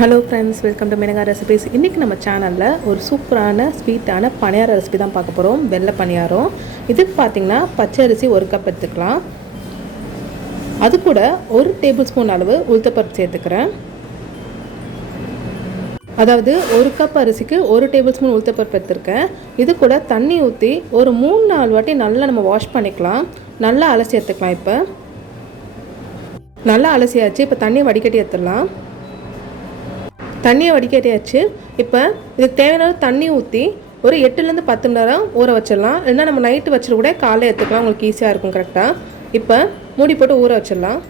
Hello friends, welcome to Menaka recipes. இன்றைக்கி நம்ம சேனலில் ஒரு சூப்பரான ஸ்வீட்டான பணியார ரெசிபி தான் பார்க்க போகிறோம். வெள்ளை பணியாரம். இதுக்கு பார்த்திங்கன்னா பச்சை அரிசி 1 கப் எடுத்துக்கலாம். அது கூட 1 டேபிள் ஸ்பூன் அளவு உளுத்தப்பருப்பு சேர்த்துக்கிறேன். அதாவது 1 கப் அரிசிக்கு 1 டேபிள் ஸ்பூன் உளுத்தப்பருப்பு எடுத்துருக்கேன். இது கூட தண்ணி ஊற்றி ஒரு 3-4 வாட்டி நல்லா நம்ம வாஷ் பண்ணிக்கலாம். நல்லா அலசி எடுத்துக்கலாம். இப்போ நல்லா அலசியாச்சு. இப்போ தண்ணியை வடிகட்டி எடுத்துடலாம். தண்ணியை வடிகட்டியாச்சு. இப்போ இதுக்கு தேவையான தண்ணி ஊற்றி ஒரு 8லேருந்து 10 மணி நேரம் ஊற வச்சிடலாம். இல்லைன்னா நம்ம நைட்டு வச்சுட்டு கூட காலையில் எடுத்துக்கலாம். உங்களுக்கு ஈஸியாக இருக்கும் கரெக்டாக. இப்போ மூடி போட்டு ஊற வச்சிடலாம்.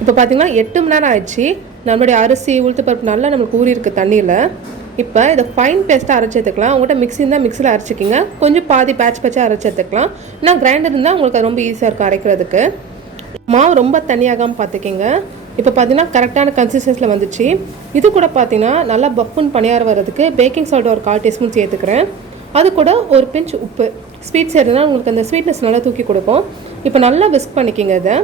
இப்போ பார்த்திங்கன்னா 8 மணி நேரம் ஆயிடுச்சு. நம்மளுடைய அரிசி உளுத்தப்பருப்பு நல்லா நம்மளுக்கு ஊறி இருக்குது தண்ணியில். இப்போ இதை ஃபைன் பேஸ்ட்டாக அரைச்சி எடுத்துக்கலாம். உங்கள்கிட்ட மிக்ஸி இருந்தால் மிக்ஸியில் அரைச்சிக்கிங்க. கொஞ்சம் பாதி பேட்சாக அரைச்சி எடுத்துக்கலாம். ஏன்னா கிரைண்டர் இருந்தால் உங்களுக்கு ரொம்ப ஈஸியாக இருக்கும் அரைக்கிறதுக்கு. மாவு ரொம்ப தண்ணியாகாமல் பார்த்துக்கிங்க. இப்போ பார்த்தீங்கன்னா கரெக்டான கன்சிஸ்டன்சியில் வந்துச்சு. இது கூட பார்த்தீங்கன்னா நல்லா பஃப்னு பணியாரம் வர்றதுக்கு பேக்கிங் சால்ட் ஒரு 1/4 டீஸ்பூன் சேர்த்துக்கிறேன். அது கூட ஒரு பிஞ்ச் உப்பு. ஸ்வீட் சேர்த்துனா உங்களுக்கு அந்த ஸ்வீட்னஸ் நல்லா தூக்கி கொடுக்கும். இப்போ நல்லா விஸ்க் பண்ணிக்கிங்க. இதை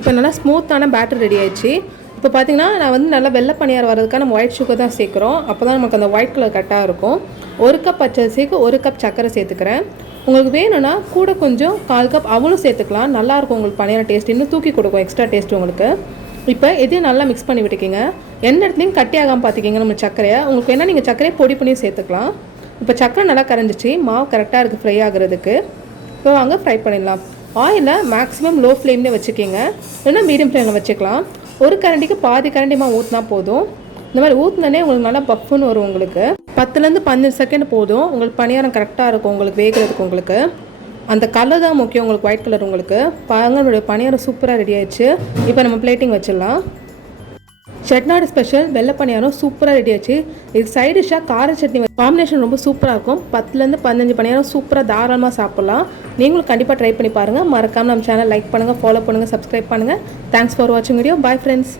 இப்போ நல்லா ஸ்மூத்தான பேட்டர் ரெடி ஆயிடுச்சு. இப்போ பார்த்தீங்கன்னா நான் வந்து நல்லா வெள்ளை பணியாரம் வர்றதுக்காக நம்ம ஒயிட் சுகர் தான் சேர்க்குறோம். அப்போ தான் நமக்கு அந்த ஒயிட் கலர் கரெக்டாக இருக்கும். 1 கப் பச்சரிசிக்கு 1 கப் சர்க்கரை சேர்த்துக்கிறேன். உங்களுக்கு வேணும்னா கூட கொஞ்சம் 1/4 கப் அவளும் சேர்த்துக்கலாம். நல்லாயிருக்கும் உங்களுக்கு பணியாரம் டேஸ்ட், இன்னும் தூக்கி கொடுக்கும் எக்ஸ்ட்ரா டேஸ்ட் உங்களுக்கு. இப்போ இதையும் நல்லா மிக்ஸ் பண்ணி விட்டுக்கிங்க. எந்த இடத்துலையும் கட்டி ஆகாமல் பார்த்துக்கிங்க நம்ம சர்க்கரையை. உங்களுக்கு வேணால் நீங்கள் சர்க்கரையை பொடி பண்ணி சேர்த்துக்கலாம். இப்போ சர்க்கரை நல்லா கரைஞ்சிச்சு. மாவு கரெக்டாக இருக்குது ஃப்ரை ஆகிறதுக்கு. இப்போ வாங்க ஃப்ரை பண்ணிடலாம். ஆயிலை மேக்ஸிமம் லோ ஃப்ளேம்லேயே வச்சுக்கிங்க. இல்லைன்னா மீடியம் ஃப்ளேமில் வச்சுக்கலாம். ஒரு கரண்டிக்கு பாதி கரண்டி மாவு ஊற்றினா போதும். இந்த மாதிரி ஊற்றினே உங்களுக்கு நல்லா பஃப்னு வரும். உங்களுக்கு 10லேருந்து 15 செகண்ட் போதும். உங்களுக்கு பணியாரம் கரெக்டாக இருக்கும் உங்களுக்கு வேகிறதுக்கு. உங்களுக்கு அந்த கலர் தான் முக்கியம், உங்களுக்கு ஒயிட் கலர். உங்களுக்கு பாருங்களுடைய பணியாரம் சூப்பராக ரெடி ஆயிடுச்சு. இப்போ நம்ம பிளேட்டிங் வச்சிடலாம். செட்டிநாடு ஸ்பெஷல் வெள்ளை பணியாரம் சூப்பராக ரெடி ஆச்சு. இது சைட் டிஷ்ஷாக கார சட்னி காம்பினேஷன் ரொம்ப சூப்பராக இருக்கும். 10லேருந்து 15 பணியாரம் சூப்பராக தாராளமாக சாப்பிட்லாம். நீங்களும் கண்டிப்பாக ட்ரை பண்ணி பாருங்கள். மறக்காமல் நம்ம சேனல் லைக் பண்ணுங்கள், ஃபாலோ பண்ணுங்கள், சப்ஸ்கிரைப் பண்ணுங்கள். தேங்க்ஸ் ஃபார் வாட்சிங் வீடியோ. Bye friends.